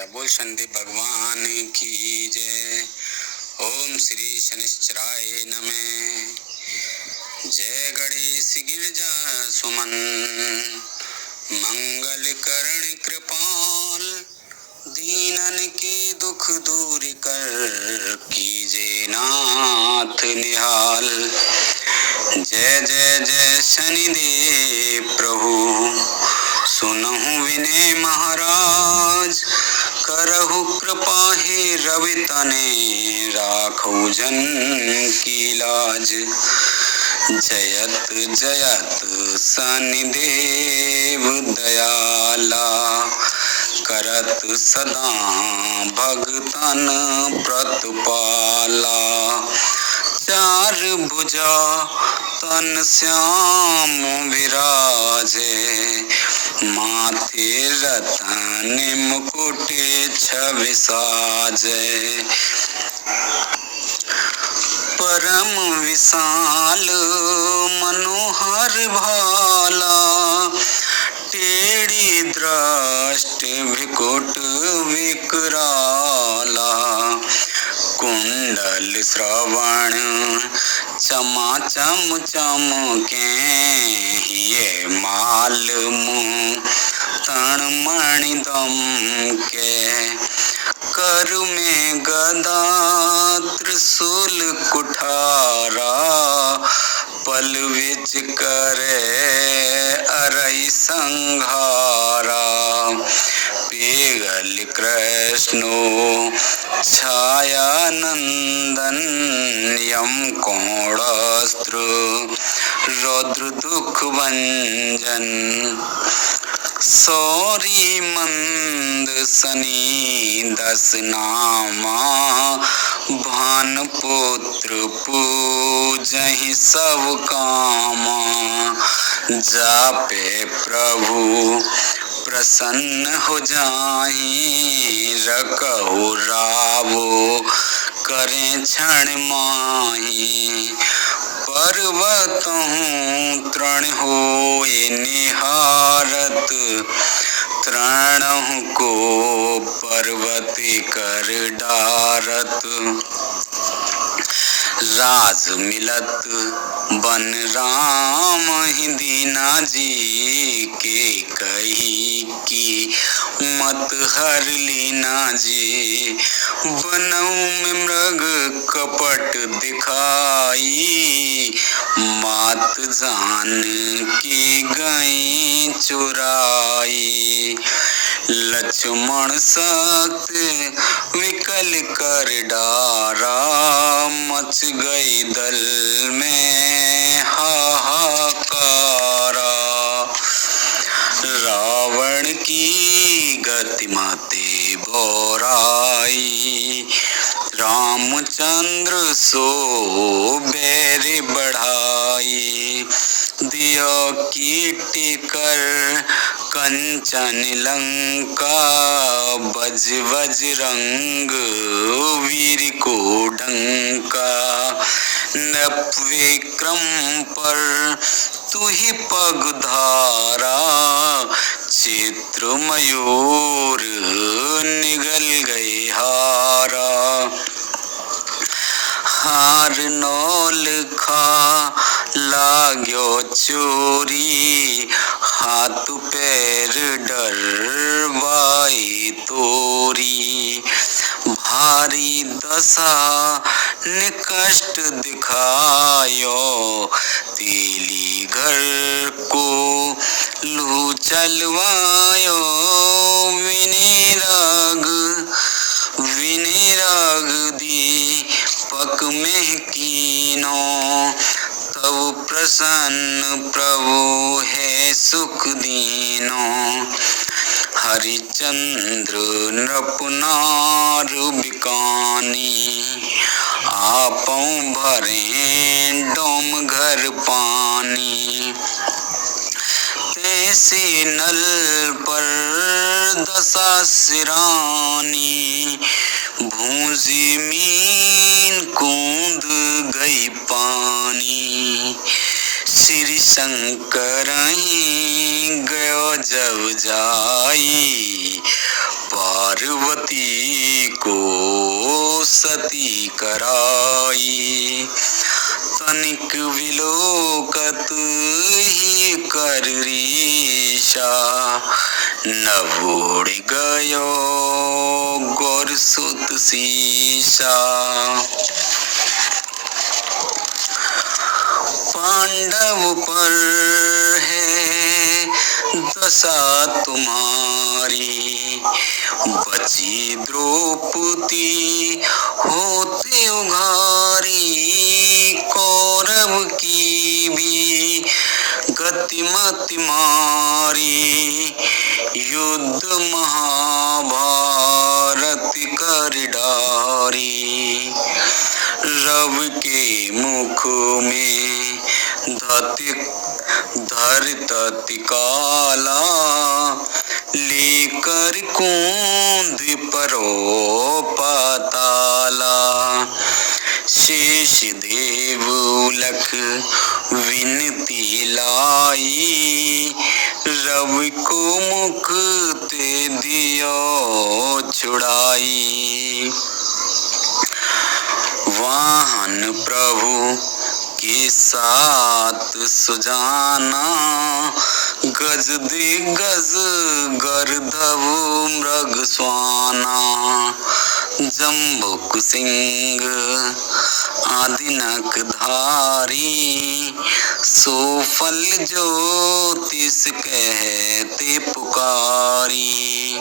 माता। बोल शनि भगवान की जय। ओम श्री शनिश्चराय नमः। जय गणेश गिरजा सुमन मंगल करण कृपाल, दीनन के दुख दूर कर कीजे नाथ निहाल। जय जय जय शनिदेव प्रभु, सुनहु विनय महाराज। करहु कृपा हे रवि तने, राखौ जन की लाज। जयत जयत शनिदेव दयाला, करत सदा भगतन प्रतिपाला। चार भुजा तन श्याम विराजे, माथे रतन मुकुट छवि साजे। परम विशाल मनोहर भाला, टेढ़ी दृष्टि विकट विकराला। कुंडल श्रवण चमाचम चमके, ये माल मुँह तन मणि दमके। कर में गदा त्रिशूल कुठारा, पल विच करे अरई संघारा। पेगल कृष्णो छाया नंदन, यम कोणास्त्र रौद्र दुख भंजन। सौरी मंद सनी दस नामा, भान पुत्र पूजहि सब कामा। जापे प्रभु प्रसन्न हो जाहि, रखहु रावो करें क्षण माहि। पर्वतहु तृण होए निहारत, तृणहु को पर्वत कर डारत। राज मिलत बन राम ही दीना जी, के कही की मत हर लीना जी। बनऊ में मृग कपट दिखाई, मात जान की गई चुराई। लक्ष्मण सख्त विकल कर डारा, मच गई दल में हाहाकारा। रावण की गति माते बोराई, रामचंद्र सो बैर बढ़ाई। दियो कीर्ति कर कंचन लंका, बज बजरंग वीर को डंका। नप विक्रम पर तू ही पग धारा, चित्र मयूर निगल गए हारा। हार नौल खा लाग्यो चोरी, हाथ पैर डरवाई तोरी। भारी दशा ने कष्ट दिखायो, तेली घर को लू चलवायो। विनिराग दी पक में कीनो, तब प्रसन्न प्रभु है सुख दीनो। हरिचंद्र नृपनार बिकानी, आपों भरे डोम घर पानी। तैसे नल पर दशा सिरानी, भूंजी मीन कूद गई पानी। श्री शंकर गयो जब जाई, पार पार्वती को सती कराई। तनिक विलोकत ही कर रीशा, नभ उड़ गयो गौर सुत सीसा। पांडव पर है दशा तुम्हारी, बची द्रौपदी होते उघारी। कौरव की भी गतिमति मारी, युद्ध महाभारत कर डारी। रव के मुख में धरत काला, लेकर कूद परो पाताला। शेष देव लख विनती लाई, रवि को मुख ते दियो छुड़ाई। वाहन प्रभु के साथ सुजाना, गज दिग्गज गर्दभ मृग स्वाना। जम्बुक सिंह आदिनक धारी, सोफल ज्योतिष कहते पुकारी।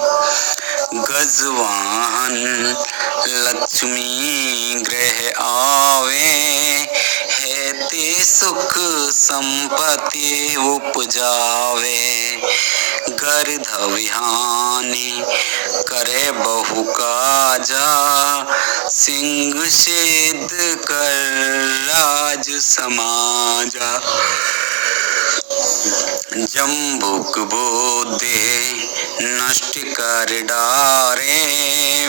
गजवाहन लक्ष्मी ग्रह आवे, हेते सुख संपत्ति उपजावे। गर्दभिहानि करे बहु काजा, सिंह छेद कर राज समाजा। जम्बुक बोधे नष्ट कर डारे,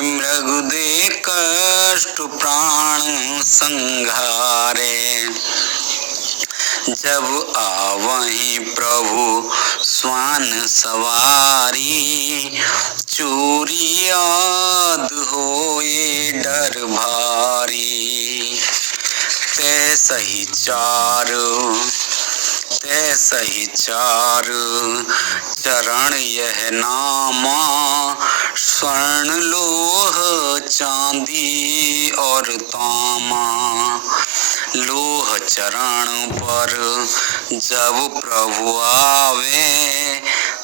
मृगुदे कष्ट प्राण संघारे। जब आवहीं प्रभु स्वान सवारी, चोरी याद होए डर भारी। तैसही चार चरण यह नामा, स्वर्ण लोह चांदी और तामा। लोह चरण पर जब प्रभु आवे,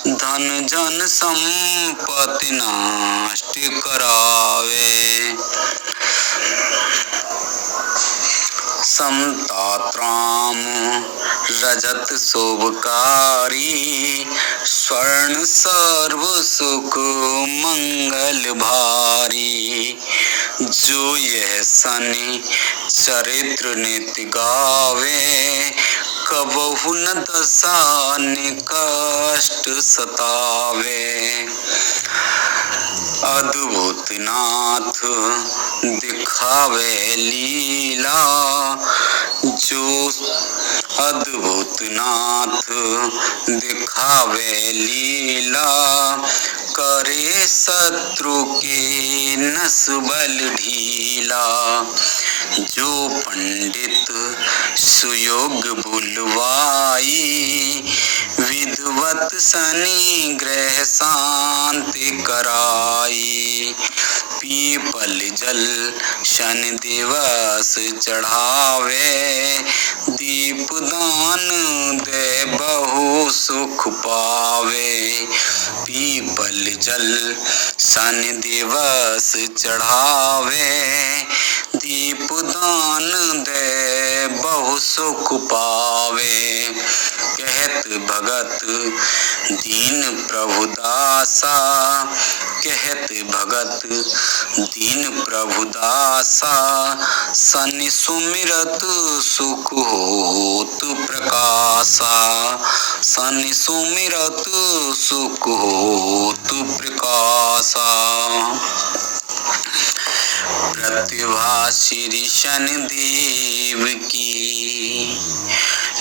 धन जन संपत्ति नष्ट करावे। समतात्राम रजत शोभकारी, स्वर्ण सर्व सुख मंगल भारी। जो यह सनि चरित्र नित्य गावे, कबहु न दशा निकष्ट सतावे। अद्भुत नाथ दिखावे लीला, जो अद्भुत नाथ दिखावे लीला। करे शत्रु के नस बल ढीला, जो पंडित सुयोग बुलवाई। विधवत शनि ग्रह शांति कराई। पीपल जल शनि दिवस चढ़ावे, दीपदान दे बहु सुख पावे। पीपल जल शनि दिवस चढ़ावे, दीपदान दे बहु सुख पावे। कहत भगत दीन प्रभु दासा, कहत भगत दीन प्रभु दासा। शनि सुमिरत सुख होत प्रकाशा, शनि सुमिरत सुख होत प्रकाशा। प्रतिभा श्री शनि देव की,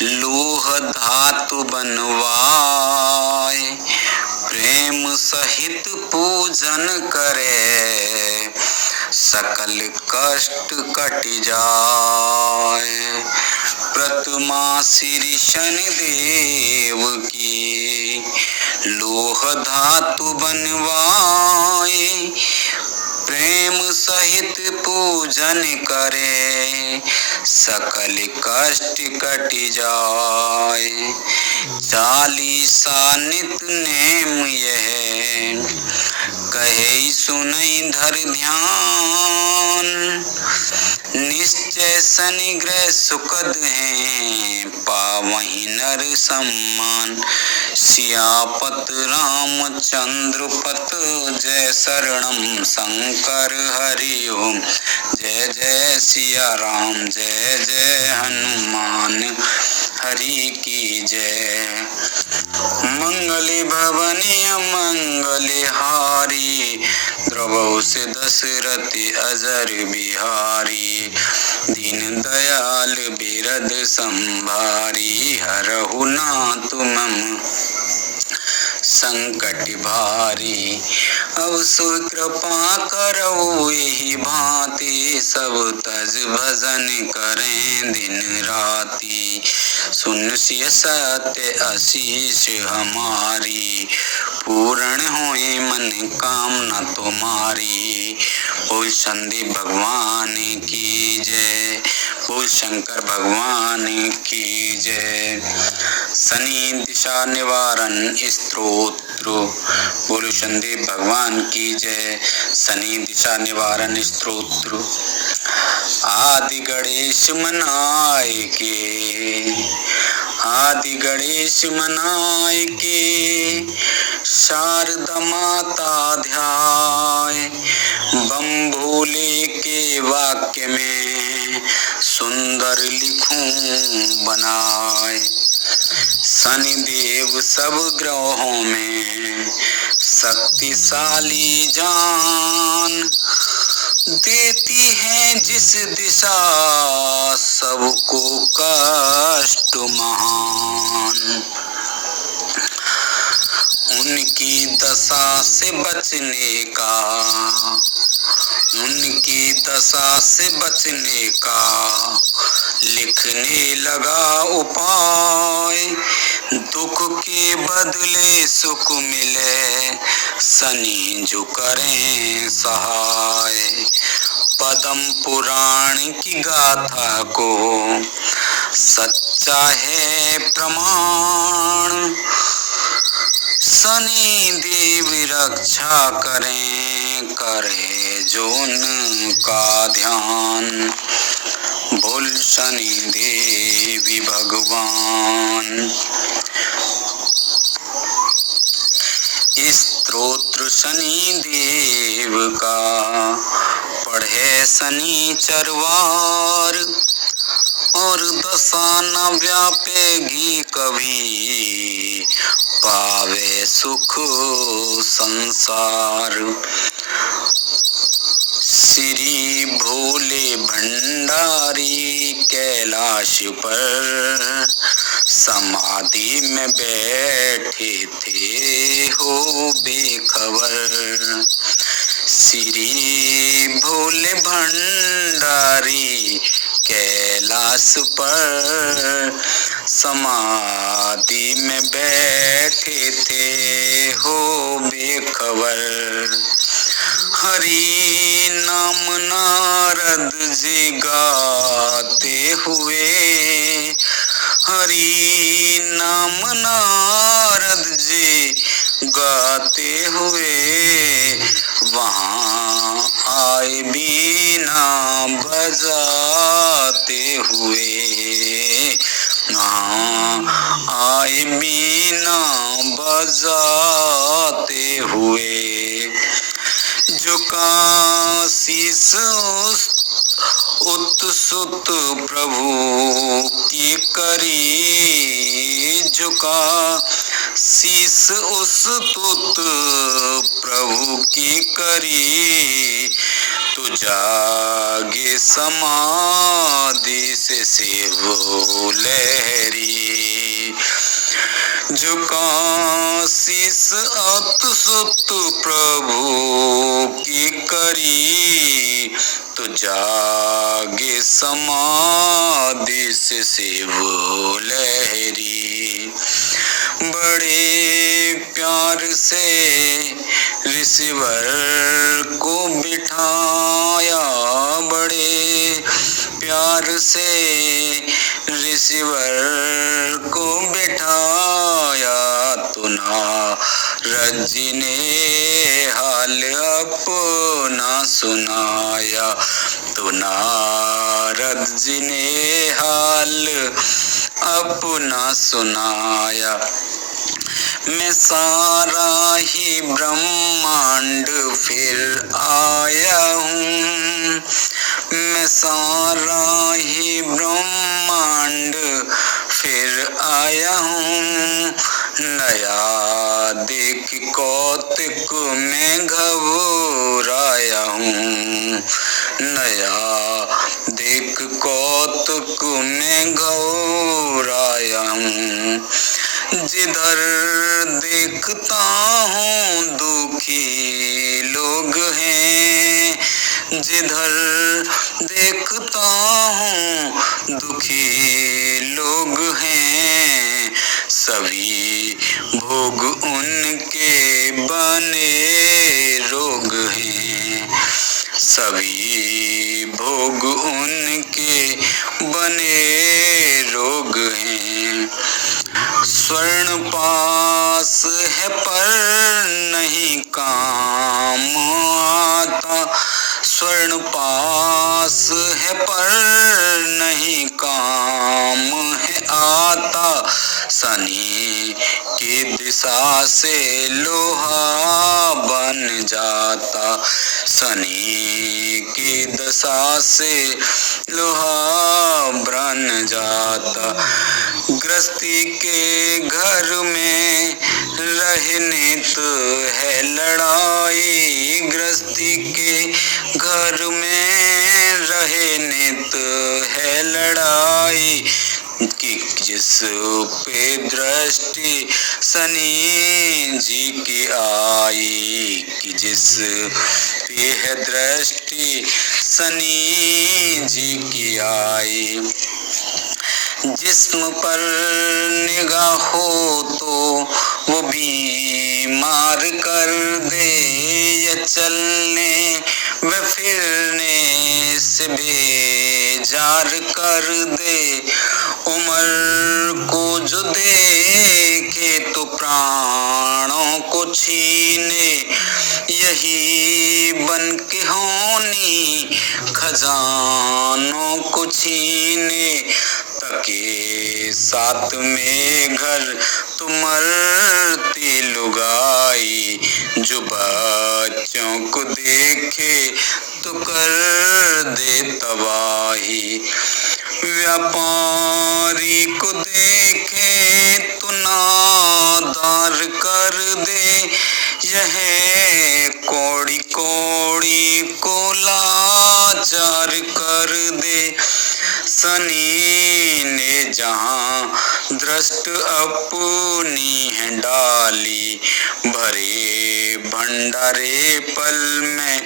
लोह धातु बनवाए। प्रेम प्रेम सहित पूजन करे, सकल कष्ट कट जाए। प्रतिमा श्री शनिदेव की, लोह धातु बनवाए, प्रेम सहित पूजन करे, सकल कष्ट कट जाए। चालीसा नित नेम यह, कहे सुनई धर ध्यान, निश्चय शनि ग्रह सुखद हैं, पावहि नर सम्मान। सियापत रामचंद्र पत, जय शरणम शंकर हरि ओम। जय जय सिया राम, जय जय हनुमान हरि की जय। मंगल भवनी मंगल हारी, द्रवौ से दशरथ अजर बिहारी। दीन दयाल बिरद संभारी, हरहु नाथ मम संकट भारी। अब सो कृपा करौ एहि भांति, सब तज भजन करें दिन राति। सुन सिय सत्य आशीष हमारी, पूर्ण होए मन कामना तुम्हारी। बोल संदीप भगवान की जय, बोल शंकर भगवान की जय। शनि दिशा निवारण स्तोत्र, बोलो संदीप भगवान की जय। शनि दिशा निवारण स्तोत्र। आदि गणेश मनाए के, आदि गणेश मनाए के, शारदा माता ध्याय। बम भोले के वाक्य में, सुंदर लिखूं बनाए। शनिदेव सब ग्रहों में, शक्तिशाली जान। देती है जिस दिशा, सबको कष्ट महान। उनकी दशा से बचने का, उनकी दशा से बचने का, लिखने लगा उपाय। दुख के बदले सुख मिले, शनि जो करें सहाय। पद्म पुराण की गाथा को, सच्चा है प्रमाण। शनि देव रक्षा करें, करे जो उनका ध्यान। बोल शनि देवी भगवान। स्तोत्र शनि देव का, पढ़े शनि चरवार। और दशा न व्यापेगी कभी, पावे सुख संसार। श्री भोले भंडारी कैलाश पर, समाधि में बैठे थे हो बेखबर। श्री भोले भंडारी कैलाश पर, समाधि में बैठे थे हो बेखबर। हरि नाम नारद जी गाते हुए, हरि नाम नारद जी गाते हुए, वहाँ आए बीना बजाते हुए। वहाँ आए बीना बजाते हुए। झुका शीस उत्सुत प्रभु की करी, झुका शीस उस्तुत प्रभु की करी। तू जागे समाधि से शिव लहरी, झुका शीस अत सुत प्रभु की करी, तो जागे समाधि से शिव लहरी। बड़े प्यार से ऋषिवर को बिठाया, बड़े प्यार से ऋषिवर को बिठाया, तो नारद जी ने हाल अपना सुनाया, तो नारद जी ने हाल अपना सुनाया। मैं सारा ही ब्रह्मांड फिर आया हूँ, मैं सारा ही ब्रह्मांड फिर आया हूँ। नया देख कौतुक में घबराया हूँ, नया देख कौतुक में घबराया हूँ। जिधर देखता हूँ दुखी लोग हैं, जिधर देखता हूँ दुखी लोग हैं, सभी भोग उनके बने रोग हैं, सभी भोग उनके बने रोग हैं। स्वर्ण पास है पर नहीं काम आता, स्वर्ण पास है पर नहीं काम है आता, शनि की दिशा से लोहा बन जाता, शनि की दशा से लोहा बन जाता। गृहस्थी के घर में रहने तो है लड़ाई, गृहस्थी के घर में रहने तो है लड़ाई, कि जिस पे दृष्टि शनि जी की आई, कि जिस पे है दृष्टि शनि जी की आई। जिस्म पर निगाह हो तो वो बीमार कर दे, या चलने व फिरने से बेजार कर दे। उम्र को जो देखे तो प्राणों को छीने, यही बन के होनी खजानों को छीने। तके साथ में घर तुमरती लुगाई, जो बच्चों को देखे तो कर दे तबाही। व्यापारी को देखे तो नादार कर दे, यह कौड़ी कौड़ी को लाचार कर दे। शनि ने जहाँ दृष्ट अपनी है डाली, भरे भंडारे पल में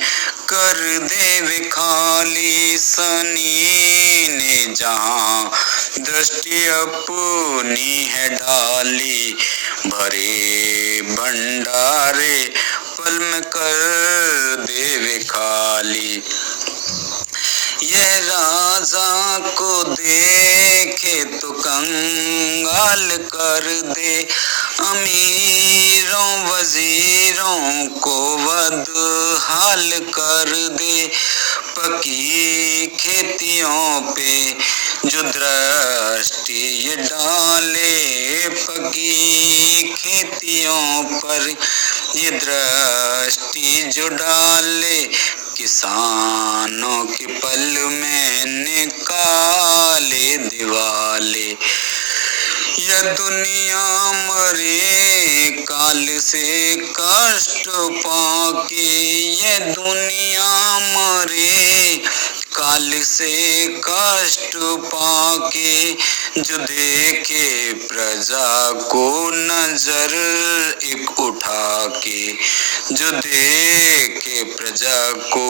कर दे वे खाली। शनि ने जहाँ दृष्टि अपनी है डाली, भरे भंडारे पल में कर दे वे खाली। यह राजा को देखे तो कंगाल कर दे, अमीरों वजीरों को बदहाल कर दे। पकी खेतियों पे जो दृष्टि ये डाले, पकी खेतियों पर ये दृष्टि जो डाले, किसानों के पल में निकाले दिवाले। यह दुनिया मरे काल से कष्ट पाके, यह दुनिया मरे काल से कष्ट पाके। जो देखे प्रजा को नजर एक उठा के, जो देखे प्रजा को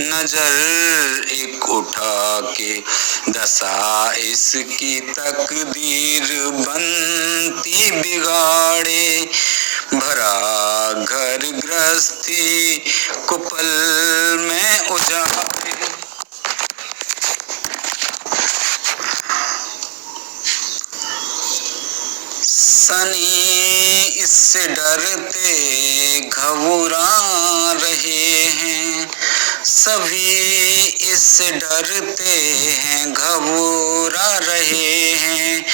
नजर एक उठा के, दशा इसकी तकदीर बनती बिगाड़े, भरा घर गृहस्थी को पल में उजाड़े। सनी इससे डरते घबरा रहे हैं, सभी इससे डरते हैं घबरा रहे हैं,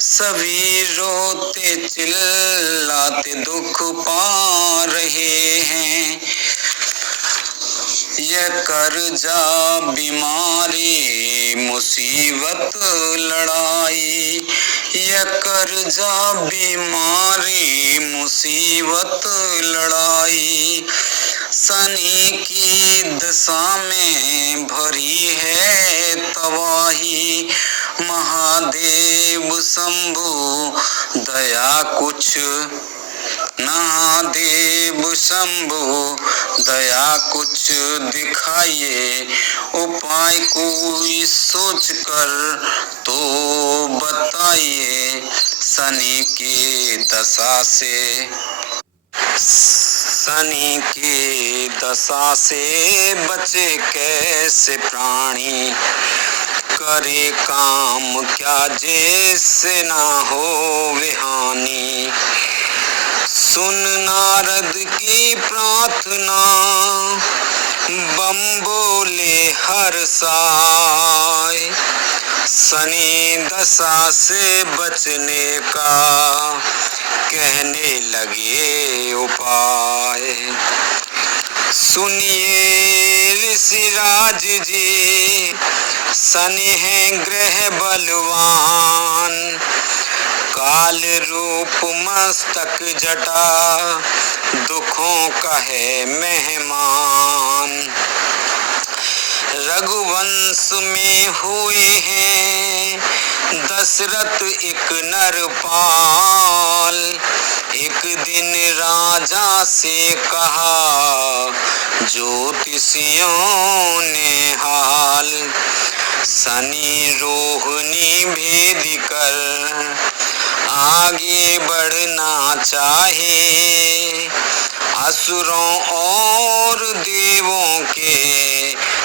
सभी रोते चिल्लाते दुख पा रहे हैं। यह कर्जा बीमारी मुसीबत लड़ाई, यह कर्जा बीमारी मुसीबत लड़ाई, शनि की दशा में भरी है तबाही, महादेव शंभु दया कुछ, महादेव शंभु दया कुछ दिखाइए, उपाय कोई सोच कर तो बताइए, शनि की दशा से, शनि की दशा से बचे कैसे प्राणी, करे काम क्या जैसे ना हो विहानी। सुन नारद की प्रार्थना, बम बोले हर साय, शनि दशा से बचने का कहने लगे उपाय। सुनिए ऋषिराज जी, शनि है ग्रह बलवान, काल रूप मस्तक जटा दुखों का है मेहमान। रघुवंश में हुए हैं दशरथ एक नरपाल, एक दिन राजा से कहा ज्योतिषियों ने हाल, शनि रोहिणी भेद कर आगे बढ़ना चाहे, असुरों और देवों के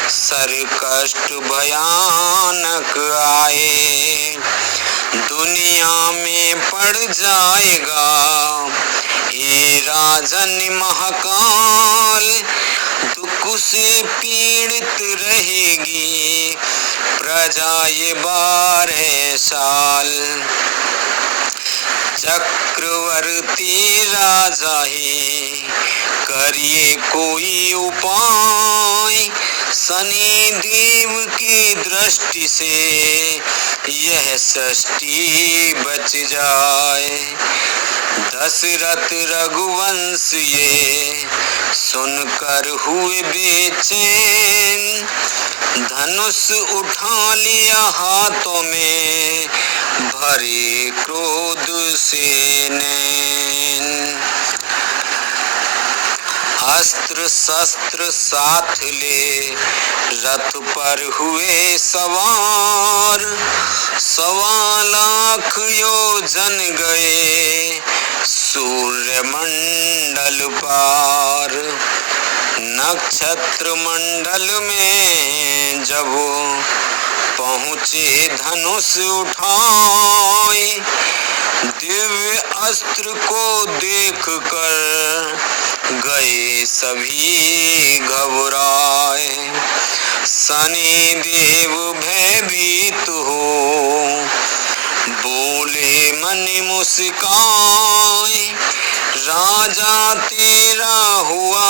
सर कष्ट भयानक आए, दुनिया में पड़ जाएगा ये राजन महाकाल, दुख से पीड़ित रहेगी प्रजा ये 12 साल। चक्रवर्ती राजा ही करिए कोई उपाय, शनि देव की दृष्टि से यह सृष्टि बच जाए। दशरथ रघुवंश ये सुनकर हुए बेचैन, धनुष उठा लिया हाथों में भरे क्रोध से नैन, अस्त्र शस्त्र साथ ले रथ पर हुए सवार, 1.25 लाख योजन गए सूर्य मंडल पार। नक्षत्र मंडल में जब पहुँचे धनुष उठाए, दिव्य अस्त्र को देख कर गए सभी घबराए। शनि देव भयभीत हो बोले मन मुस्काए, राजा तेरा हुआ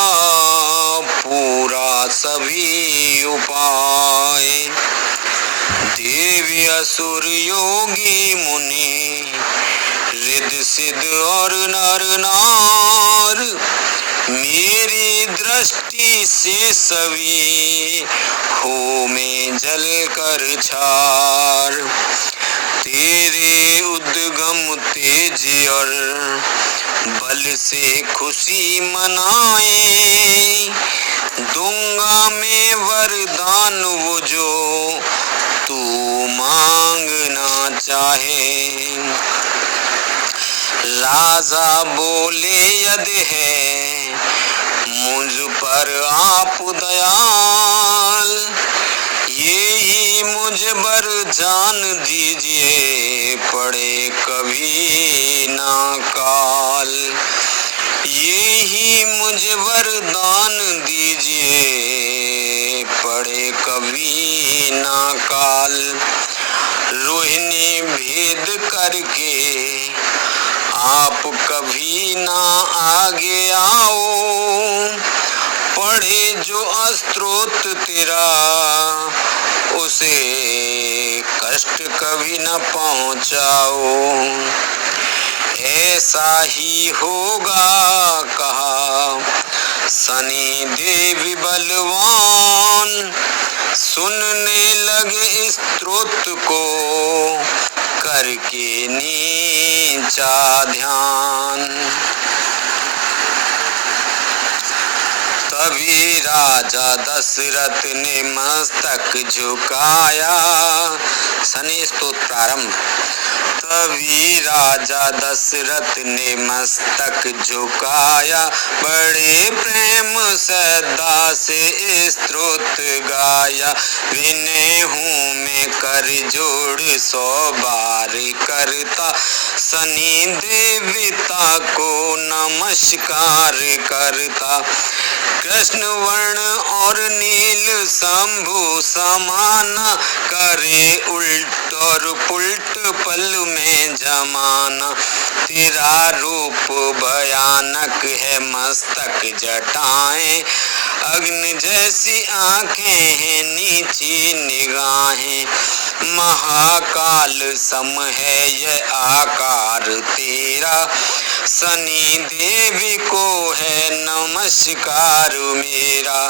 पूरा सभी उपाय। देवी असुर योगी मुनि रिद्ध सिद्ध और नर नार, मेरी दृष्टि से सभी हो में जल कर छार। तेरे उद्गम तेज और बल से खुशी मनाए, दूंगा मैं वरदान वो जो तू मांगना चाहे। राजा बोले यदि है मुझ पर आप दयाल, यही मुझ पर जान दीजिए पड़े कभी ना काल। यही मुझ वरदान दीजिए पड़े कभी ना काल। रोहिणी भेद करके आप कभी ना आगे आओ, पढ़े जो अस्त्रोत तेरा उसे कष्ट कभी न पहुंचाओ। ऐसा ही होगा कहा शनि देव बलवान, सुनने लगे स्त्रोत को करके नीचा ध्यान। तभी राजा दशरथ ने मस्तक झुकाया। शनि स्तोत्र प्रारंभ। तभी राजा दशरथ ने मस्तक झुकाया, बड़े प्रेम श्रद्धा से स्तोत्र गाया। विनय हूँ मैं कर जोड़ 100 बार करता, शनि देवता को नमस्कार करता। कृष्ण वर्ण और नील शंभु समाना, करे उल्ट और पुल्ट पल में जमाना। तेरा रूप भयानक है मस्तक जटाएं, अग्नि जैसी आंखें हैं नीची निगाहें। महाकाल सम है यह आकार तेरा, शनि देवी को है नमस्कार मेरा।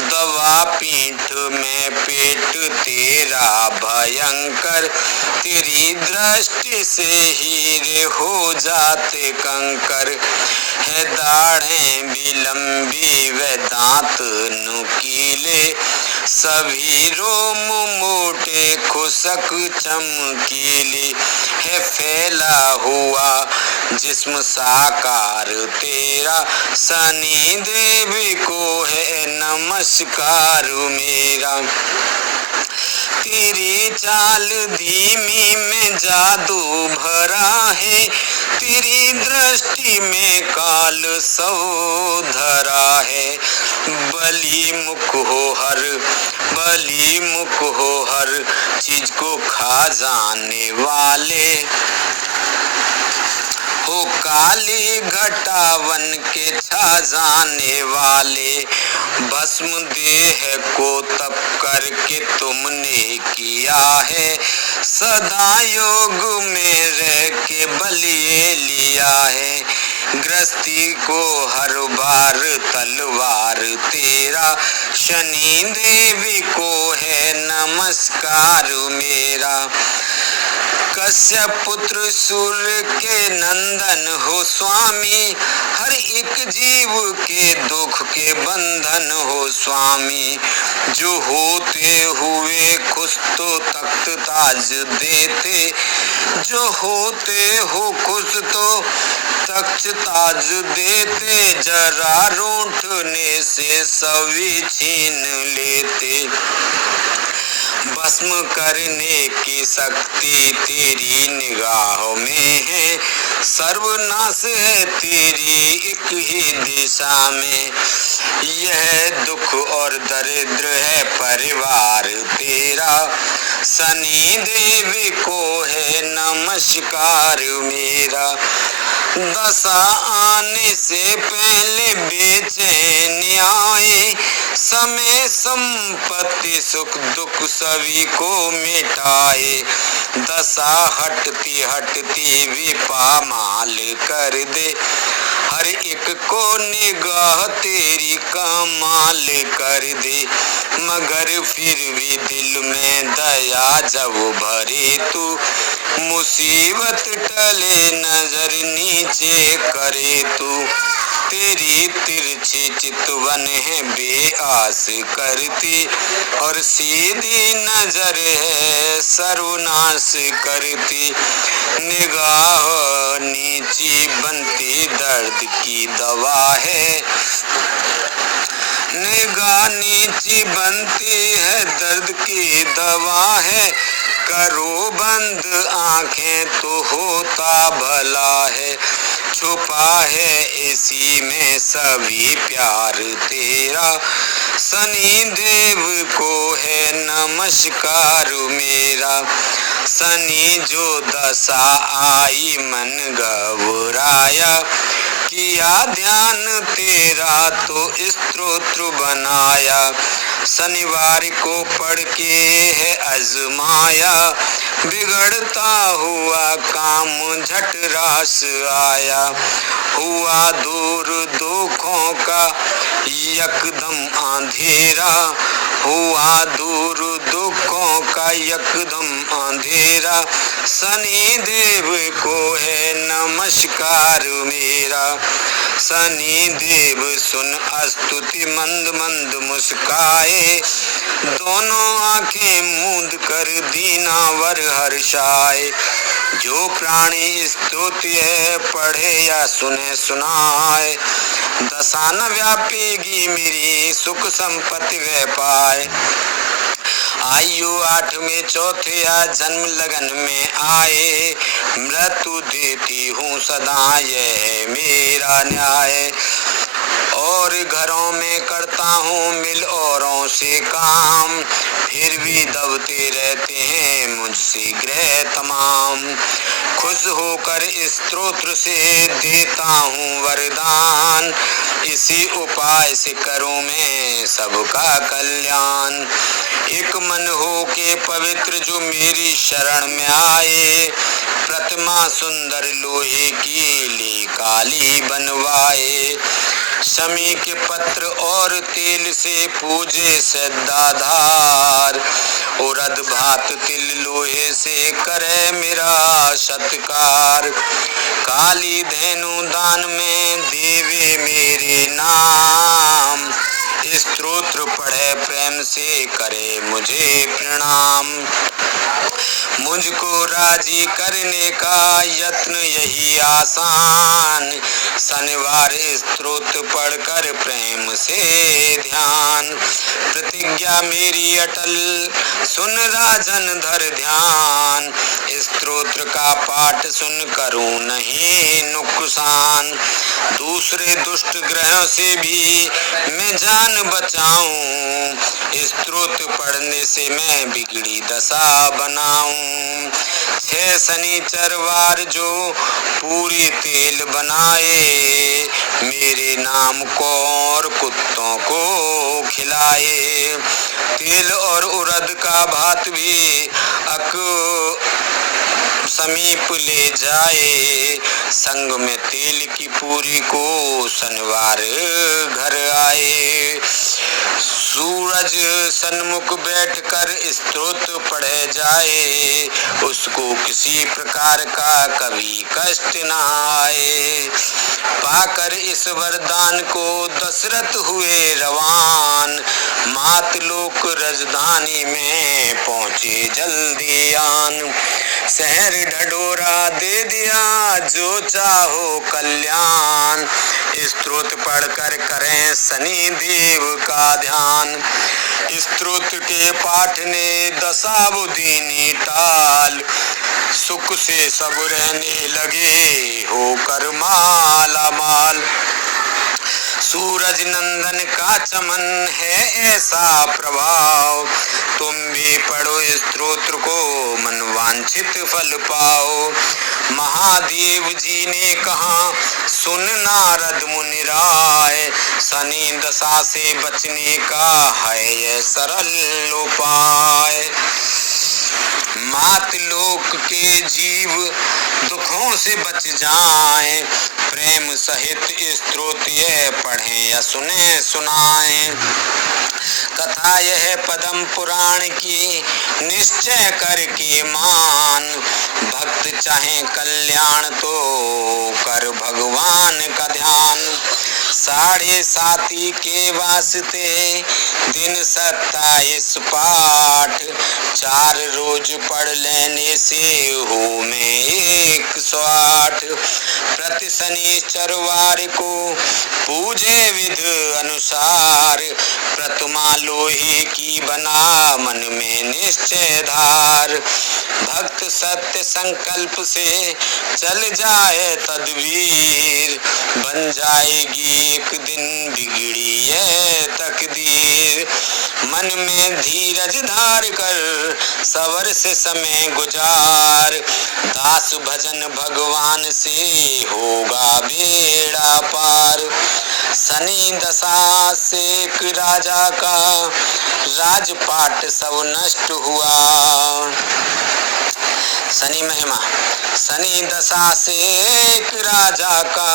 दवा पीठ में पेट तेरा भयंकर, तेरी दृष्टि से हीरे हो जाते कंकर। है दाढ़ें भी लंबी व दांत नुकीले, सभी रोम मोटे खुशक चमकीले। है फैला हुआ जिस्म साकार तेरा, शनि देवी को है नमस्कार मेरा। तेरी चाल धीमी में जादू भरा है, तेरी दृष्टि में काल सौ धरा है। बली मुख हो हर चीज को खा जाने वाले, हो काली घटावन के छा जाने वाले। भस्म देह को तप करके तुमने किया है, सदा योग में रह के बलिए लिया है। गृहस्थी को हर बार तलवार तेरा, शनि देवी को है नमस्कार मेरा। कश्यप पुत्र सूर्य के नंदन हो स्वामी, हर एक जीव के दुख के बंधन हो स्वामी। जो होते हुए खुश तो तख्त ताज देते, जो होते हो खुश तो तख्त ताज देते। जरा रूठने से सभी छीन लेते, भस्म करने की शक्ति तेरी निगाहों में है। सर्वनाश है तेरी एक ही दिशा में, यह दुख और दरिद्र है परिवार तेरा। शनि देवी को है नमस्कार मेरा। दशा आने से पहले बेचैनी आए, समय संपत्ति सुख दुख सभी को मिटाए। दशा हटती हटती विपामाल कर दे, हर एक को निगाह तेरी कमाल कर दे। मगर फिर भी दिल में दया जब भरे तू, मुसीबत टले नजर नीचे करे तू, तेरी तिरछी चितवन है बेआस करती, और सीधी नजर है सर्वनाश करती। निगाह नीची बनती दर्द की दवा है, निगाह नीची बनती है दर्द की दवा है, करो बंद आंखें तो होता भला है। छुपा है इसी में सभी प्यार तेरा, सनी देव को है नमस्कार मेरा। सनी जो दशा आई मन घबराया, किया ध्यान तेरा तो स्तोत्र बनाया। शनिवार को पढ़ के है आजमाया, बिगड़ता हुआ काम झट रास आया। हुआ दूर दुखों का यकदम अंधेरा, हुआ दूर दुखों का यकदम अंधेरा। शनि देव को है नमस्कार मेरा। शनि देव सुन स्तुति मंद मंद मुस्काए, दोनों आंखें मूंद कर दीनावर हर्षाए। जो प्राणी स्तुति है पढ़े या सुने सुनाए, दशा न व्यापेगी मेरी सुख संपत्ति वह पाए। आयु 8 में चौथे या जन्म लगन में आए, मृत्यु देती हूँ सदा यह मेरा न्याय। और घरों में करता हूँ मिल औरों से काम, फिर भी दबते रहते हैं मुझसे ग्रह तमाम। खुश होकर स्तोत्र से देता हूँ वरदान, इसी उपाय से करूँ मैं सबका कल्याण। एक मन हो के पवित्र जो मेरी शरण में आए, प्रतिमा सुंदर लोहे की ली काली बनवाए। शमी के पत्र और तेल से पूजे सदाधार, उड़द भात तिल लोहे से करे मेरा सत्कार। काली धेनु दान में देवे मेरे नाम, स्तोत्र पढ़े प्रेम से करे मुझे प्रणाम। मुझको राजी करने का यत्न यही आसान, शनिवार स्तोत्र पढ़कर प्रेम से ध्यान। प्रतिज्ञा मेरी अटल सुन राजन धर ध्यान, स्तोत्र का पाठ सुन करूं नहीं नुकसान। दूसरे दुष्ट ग्रहों से भी मैं जान बचाऊं, स्तोत्र पढ़ने से मैं बिगड़ी दशा बनाऊं। 6 शनिचरवार जो पूरी तेल बनाए, मेरे नाम को और कुत्तों को खिलाए। तेल और उड़द का भात भी समीप ले जाए, संग में तेल की पूरी को शनिवार घर आए। सूरज सन्मुख बैठकर स्तोत्र पढ़े जाए, उसको किसी प्रकार का कभी कष्ट न आए। पाकर इस वरदान को दशरथ हुए रवान, मातलोक राजधानी में पहुँचे जल्दी आन। शहर ढढोरा दे दिया जो चाहो कल्याण, स्तोत्र पढ़कर करें शनि देव का ध्यान। स्तोत्र के पाठ ने दशा बुद्धि टाल, सुख से सब रहने लगे होकर माला माल। सूरज नंदन का चमन है ऐसा प्रभाव, तुम भी पढ़ो स्तोत्र को मन वांछित फल पाओ। महादेव जी ने कहा सुन नारद मुनि राय, शनि दशा से बचने का है ये सरल उपाय। मातलोक के जीव दुखों से बच जाएं, प्रेम सहित स्तोत्र ये पढ़ें या सुने सुनाएं। कथा कथा यह पद्म पुराण की निश्चय करके मान। भक्त चाहे कल्याण तो कर भगवान का ध्यान। 7:30 के वास्ते दिन 27 पाठ। 4 रोज पढ़ लेने से हो में 108। प्रति शनिचरवार को पूजे विध अनुसार। प्रतिमा लोहे की बना मन में निश्चय धार। भक्त सत्य संकल्प से चल जाए तदबीर। बन जाएगी एक दिन बिगड़ी है तकदीर। मन में धीरज धार कर सबर से समय गुजार। दास भजन भगवान से होगा बेड़ा पार। शनि दशा से एक राजा का राजपाट सब नष्ट हुआ। शनि महिमा। शनि दशा से एक राजा का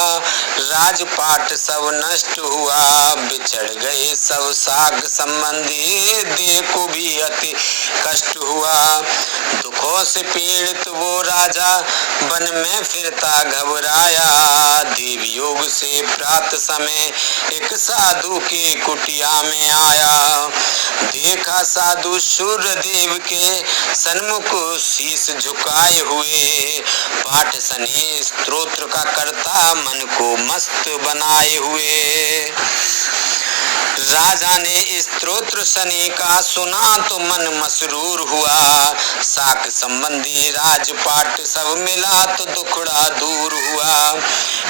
राजपाट सब नष्ट हुआ। बिछड़ गए सब साग संबंधी, देखो भी अति कष्ट हुआ। दुखों से पीड़ित वो राजा वन में फिरता घबराया। देव योग से प्रातः समय एक साधु के कुटिया में आया। देखा साधु सूर्य देव के सन्मुख शीश झुकाए हुए। पाठ शनि स्तोत्र का करता मन को मस्त बनाए हुए। राजा ने स्तोत्र शनि का सुना तो मन मसरूर हुआ। साक संबंधी राजपाट सब मिला तो दुखड़ा दूर हुआ।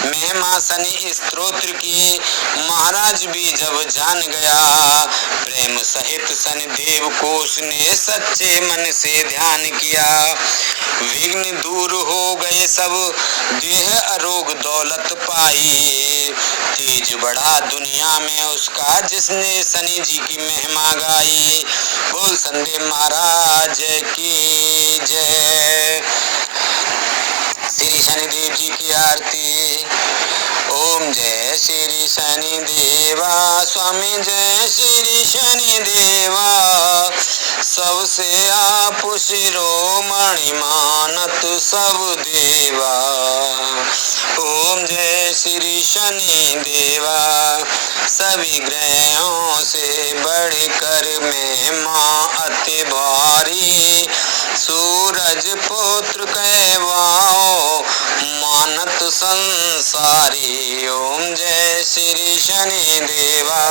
महिमा शनि स्तोत्र की महाराज भी जब जान गया। प्रेम सहित शनि देव को उसने सच्चे मन से ध्यान किया। विघ्न दूर हो गए सब, देह अरोग दौलत पाई। तेज बढ़ा दुनिया में उसका जिसने शनि जी की महिमा गाई। बोल संदेव महाराज की जय। श्री शनिदेव जी की आरती। ओम जय श्री शनि देवा स्वामी जय श्री शनि देवा। सबसे आप शिरोमणि मानत सब देवा। ओम जय श्री शनि देवा। सभी ग्रहों से बढ़कर महिमा अति भारी। सूरज पुत्र कहवाओ मानत संसारी। ओम जय श्री शनि देवा।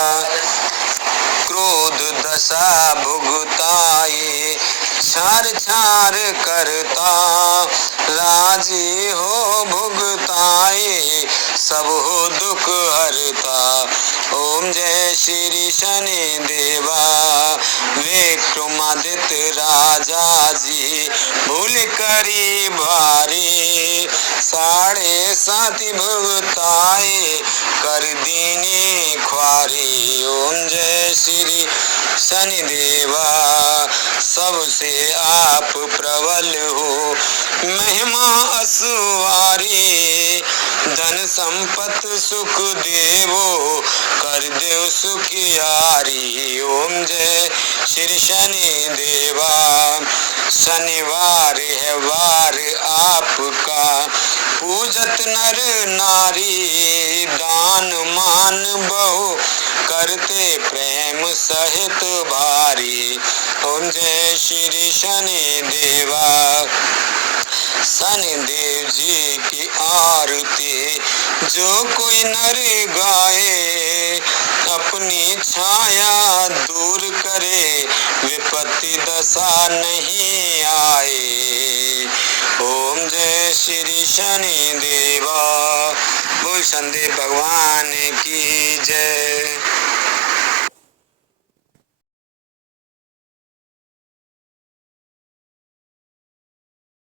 क्रोध दशा भुगताए छार छार करता। राजी हो भुगताए सब हो दुख हरता। ओम जय श्री शनि देवा। विक्रमादित्य राजा जी भूल करी भारी। 7:30 भुगताए कर दीनी ख्वारी। ओम जय श्री शनि देवा। सबसे आप प्रबल हो महिमा असुवारी। धन संपत सुख देवो कर देव सुखियारी। ओम जय श्री शनि देवा। शनिवार है वार आपका पूजत नर नारी। दान मान बहु करते प्रेम सहित भारी। ओम जय श्री शनि देवा। शनि देव जी की आरती जो कोई नर गाए। अपनी छाया दूर करे विपत्ति दशा नहीं आए। ओम जय श्री शनि देवा। बोल संदेव भगवान की जय।